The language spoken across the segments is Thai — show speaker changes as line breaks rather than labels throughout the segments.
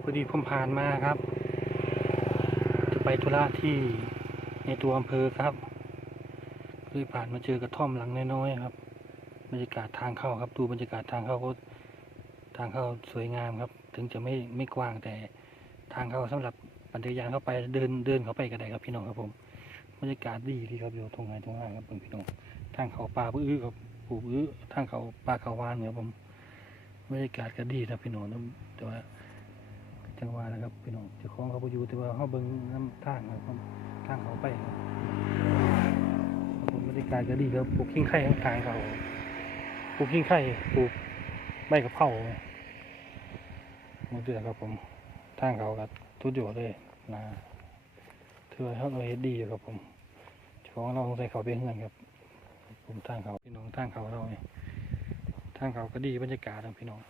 พอดีผมผ่านมาครับ จะไปธุระที่ในตัวอำเภอครับคือผ่านมาเจอกระท่อมหลังน้อยๆครับ บรรยากาศทางเข้าครับ ดูบรรยากาศทางเข้าก็ทางเข้าสวยงามครับ ถึงจะไม่ไม่กว้างแต่ทางเข้าสำหรับปั่นจักรยานเข้าไปเดินเดินเข้าไปก็ได้ครับพี่น้องครับผมบรรยากาศดีดีครับอยู่ตรงไหนตรงไหนครับเพิ่นพี่น้องทางเขาป่าบื้อครับปลูกอื้อทางเขาป่าเขาวานครับผม บรรยากาศก็ดีครับพี่น้องนะแต่ว่าจังหวะนะครับพี่น้องเจ้าของเขาไปอยู่แต่ว่าเขาเบิ่งน้ำทางครับทางเขาไปครับบผมบรรยากาศก็ดีครับปลูกขิงไข่ข้างเขาปลูกขิงไข่ปลูกใบกะเพราหมดเดือครับผมทางเขาก็ทุดอยู่เลยนะถือว่าเขาเอาเฮ็ดดีอยู่ครับผมของเราสงสัยเขาเป็นเงินครับ ผมทางเขาพี่น้องทางเขาเราเนี่ย ทางเขาก็ดีบรรยากาศนะพี่น้อง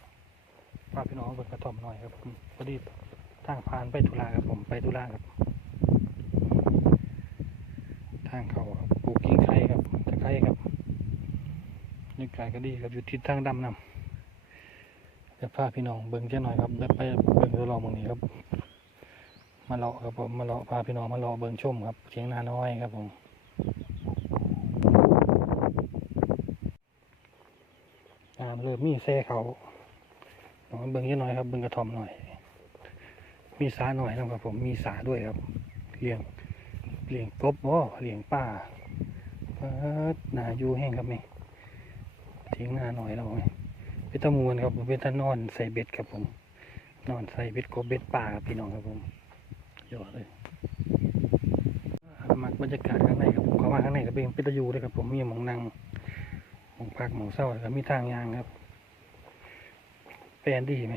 พาพี่น้องเบิ่งกระท่อมหน่อยครับผมพอดีทางผ่านไปธุระครับผมไปธุระครับ ทางเขาครับปลูกกิ่งไข่ครับตะไคร้ครับบรรยากาศก็ดีครับอยู่ทิศทางดำนำเดี๋ยวพาพี่น้องเบิ่งเจ้าหน่อยครับแล้วไปเบิ่งตัวรองตรงนี้ครับ มาเลาะครับผมมาเลาะพาพี่น้องมาเลาะเบิ่งชมครับเชียงนาน้อยครับผม อ่าเริ่มมีแซ่เขาลองเบิ่งเยอะหน่อยครับเบิ่งกระทอมหน่อย มีสาหน่อยนะครับผมมีสาด้วยครับเลี้ยงเลี้ยงกบบ่เลี้ยงป้าปิดหนาอยู่แห้งครับนี่ทิ้งหน้าหน่อยเราไงเป็นตะมวนครับเป็นตะนอนใส่เบ็ดครับผม นอนใส่เบ็ดกบเบ็ดป่าครับพี่น้องครับผมยอดเลยมักบรรยากาศข้างในครับผมเข้ามาข้างในก็เป็นเป็นตะยูเลยครับผมมีหมองนั่ง มองพักหมองเศร้าแล้วมีทางยางครับแปลนดีไหม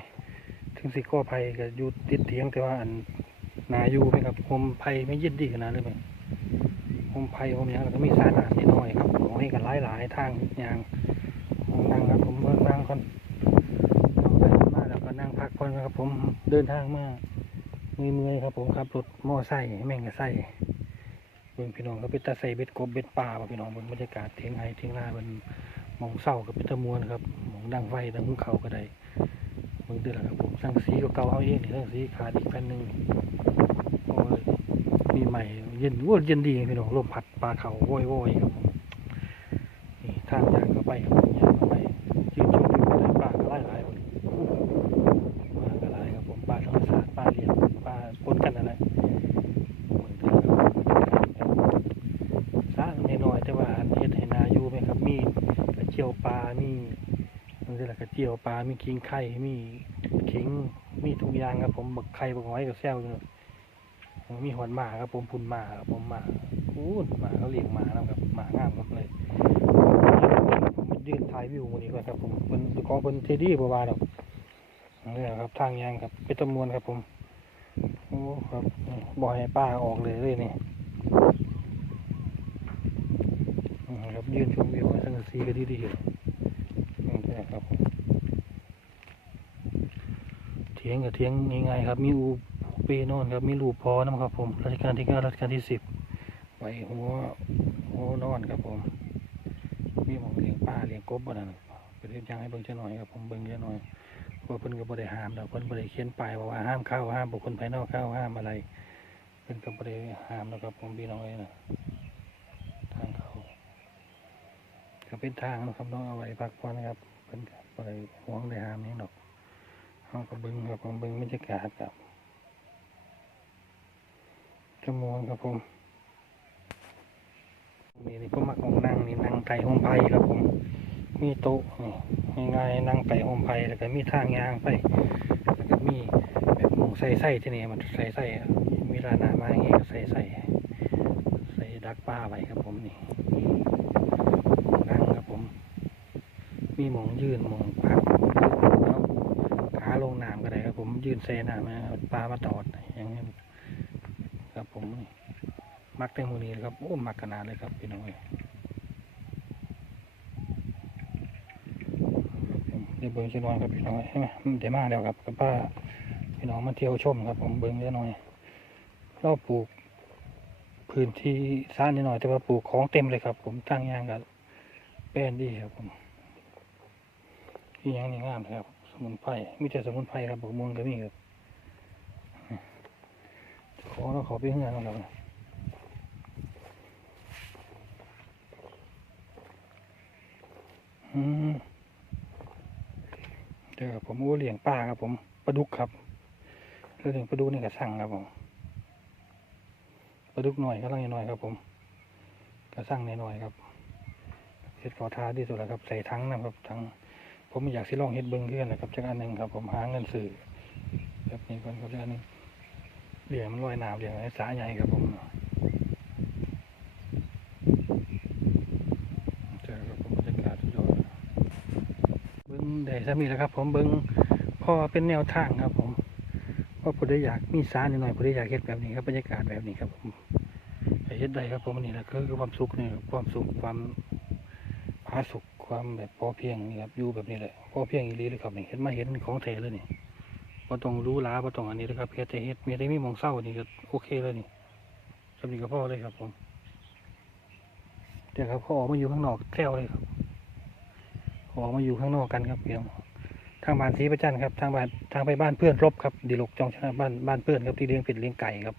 ถึงสิก่อภัยก็อยู่ติดเถียงแต่ว่าอันนาอยู่ไหมครับผมภัยไม่ยึดดีขนาดเลยไหมผมภัยผมยังแล้วก็มีสารอาดนิดหน่อยครับของนี้กันหลายหลายทางยางนั่งครับผมเบิ่งนั่งก่อนเอาไปมาแล้วก็นั่งพักผ่อนครับ ผมเดินทางมาเมื่อยๆครับ ผมขับรถมอไซค์แม่งกับไซค์ บิ่งพี่น้องก็เป็นตาใส่เบ็ดกบเบ็ดปลาบ่พี่น้องเป็นบรรยากาศเทียงไฮ้เทียงนาเป็นมองเศร้ากับเป็นตะมวนครับมองดังไฟดังหุงเขาก็ได้มึงเดือดครับผมสั่งสีก็เก่าเอาเองนี่สั่งสีขาดอีกแผ่นหนึ่งโอ้ยมีใหม่เย็นวัวเย็นดีพี่น้องลมพัดปลาเขาโว้ยโว้ยครับผมนี่ทางยางเข้าไปครับ จียวปลา มีมันจะละกระเจียวปลา มีขิงไข่ มีขิง มีทุกอย่างครับผมบักไข่บักหอยกับแซวอยู่มีหอนหมาครับผมพุนหมาครับผมหมาพูนหมาเขาเลี้ยงหมานะครับหมางามครับเลยยืนถ่ายวิวมันนี้ก่อนครับผมเป็นของเป็นเทดี้บัวาดอกนี่ครับ ทางยางครับเป็นตะมวนครับผมโอ้ครับบ่อยป้าออกเลยเลยนี่อืม ครับยืนชมวิวสังกะสีก็ดีๆเลยนี่ใช่ครับเถียงกับเถียงง่ายๆครับ มีอูเปนอนครับมีรูปพอนะครับผมรัชกาลที่เก้ารัชกาลที่สิบไว้หัวหัวนอนครับผม มีหมองเลี้ยงปลาเลี้ยงกบบ่นั่นไปเรียนยังให้เบิ่งเจ้าหน่อยครับผมเบิ่งเจ้าหน่อยเพราะเพิ่นก็บ่ได้ห้ามดอกเพิ่นบ่ได้เขียนป้ายว่าว่าห้ามเข้าห้ามบุคคลภายนอกเข้าห้ามอะไรเพิ่นก็บ่ได้ห้ามนะครับผมพี่น้องเอ้ยนะทางเขา ก็เป็นทางนะครับน้องเอาไว้พักผ่อนนะครับเป็นไปห่วงได้หามนี้ดอกห้องกระบึงครับผมบึงบรรยากาศครับจมวนครับผมนี่นี่ก็มักของนั่งนี่นั่งไก่ห้องไผ่ครับผม มีโต๊ะนี่ง่ายๆนั่งไก่ห้องไผ่แล้วก็มีทางยางไปแล้วก็มีแบบหมองใส่ไส้ที่นี่มันใส่ไส้มีร้านอาหารมาอย่างเงี้ยใส่ไส้ใส่ดักปลาไว้ครับผมนี่งครับผม มีหมองยืนหมองพักเอาขาลงน้ำก็ได้ครับผมยืนเซน้ำนะเอาปลามาตอดอย่างนี้ครับผมมักแตงโมนี้ครับโอ้มักขนาดเลยครับพี่น้องเอ้ยเดี๋ยวเบิ้งจะนอนครับพี่น้องใช่ไหมเดี๋ยวมาแล้วครับกับป้าพี่น้องมาเที่ยวชมครับ ผมเบิ้งจะหน่อยเราปลูกพื้นที่ซ่านนิดหน่อยแต่ว่าปลูกของเต็มเลยครับ ผมตั้งยางกับแป้นดีครับผม ที่ยังนี่งามครับ สมุนไพรมีแต่สมุนไพรครับบักม่วงก็มีครับขอเราขอไปเฮือนเราครับอืมเดี๋ยวผมโอ้เลี้ยงปลาครับ ผมปลาดุกครับแล้วเลี้ยงปลาดุกนี่ก็สั่งครับผมปลาดุกหน่อยก็ลังหน่อยครับ ผมก็สั่งหน่อยครับเฮ็ดขอทาที่สุดแล้วครับ ใส่ถังนะครับถัง ผมอยากสิลองเฮ็ดเบิ้งเพื่อนนะครับจักอันหนึ่งครับ ผมหาเงินซื้อแบบนี้ก่อนครับจักอันหนึงเลี้ยงมันลอยน้ำเลี้ยงในสระใหญ่ครับผมเจอครับผมบรรยากาศสุดยอดเบิ้งได้สามีแล้วครับ ผมเบิ้งพอเป็นแนวทางครับผมว่าผู้ใดอยากมีสาหน่อยผู้ใดอยากเฮ็ดแบบนี้ครับบรรยากาศแบบนี้ครับผมให้เฮ็ดได้ครับผมนี่แหละคือความสุขนี่ครับความสุขความผาสุข ความแบบพอเพียงนี่ครับอยู่แบบนี้แหละพอเพียงอีหลีเลยครับนี่เห็นมาเห็นของแท้เลยนี่บ่ต้องรู้ล้าบ่ต้องอันนี้นะครับเพียแต่เฮ็ดมีได้มีมองเศร้านี่ก็โอเคเลยนี่สำนี้ก็พอเลยครับผมเดี๋ยวครับเขาออกมาอยู่ข้างนอกแถวเลยครับออกมาอยู่ข้างนอกกันครับเพียงทางบ้านศรีประจันทร์ครับทางบ้านทางไปบ้านเพื่อนรบครับดีลกจองชนะบ้านบ้านเพื่อนครับที่เลี้ยงเป็ดเลี้ยงไก่ครับ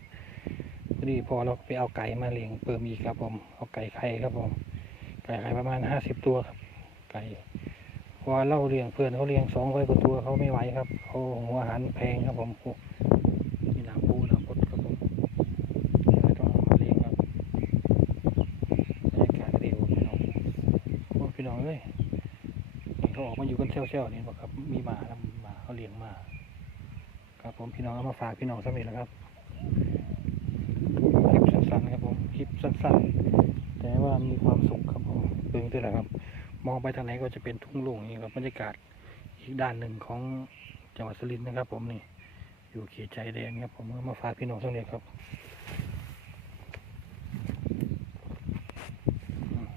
พอดีพอเราไปเอาไก่มาเลี้ยงเพิ่มอีกครับผมเอาไก่ไข่ครับผมไก่ไขายประมาณห้าสิบตัวครับ ไก่พราะว่าเล่าเลี้ยงเพื่อนเขาเลี้ยงสองร้อยกว่าตัวเขาไม่ไหวครับเขาหัวหารแพงครับผมมีหนาปูหนาปดครับผมเลยต้องเอามาเลี้ยงครับบรรยากาศดีครับพี่น้องพี่น้องเอ้ยเขาออกมาอยู่กันเชี่ยวๆนี่บอกครับ มีหมาครับหมาเขาเลี้ยงหมาครับผมพี่น้องเอามาฝากพี่น้องสำเร็จแล้วครับคลิปสั้นๆครับผมคลิปสั้นๆแต่ว่ามีความสุขครับผมเบิ่งด้วยแหละครับ มองไปทางไหนก็จะเป็นทุ่งโล่งนี่ครับบรรยากาศอีกด้านหนึ่งของจังหวัดสุรินทร์นะครับ ผมนี่อยู่เขตชายแดนครับผมเอมาฝากพี่น้องทั้งนี้ครับอืม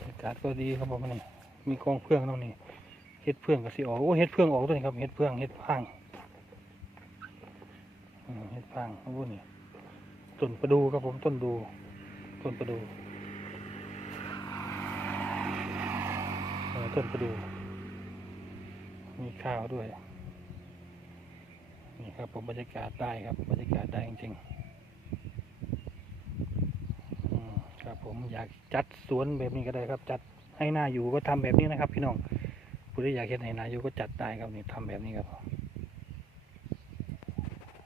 บรรยากาศก็ดีครับผมนี่มีกองเพื่องตรงนี้เฮ็ดเพื่องกับสีออกโอ้เฮ็ดเพื่องออกด้วยครับเฮ็ดเพื่องเฮ็ดพังเฮ็ดพังโอ้นี่ต้นประดูครับผมต้นดูต้นประดูเออ ต้นประดูมีข้าวด้วย นี่ครับผมบรรยากาศได้ครับบรรยากาศได้จริงๆครับผมอยากจัดสวนแบบนี้ก็ได้ครับ จัดให้หน้าอยู่ก็ทำแบบนี้นะครับ พี่น้องผู้ที่อยากเห็นให้หน้าอยู่ก็จัดได้ครับนี่ทำแบบนี้ครับ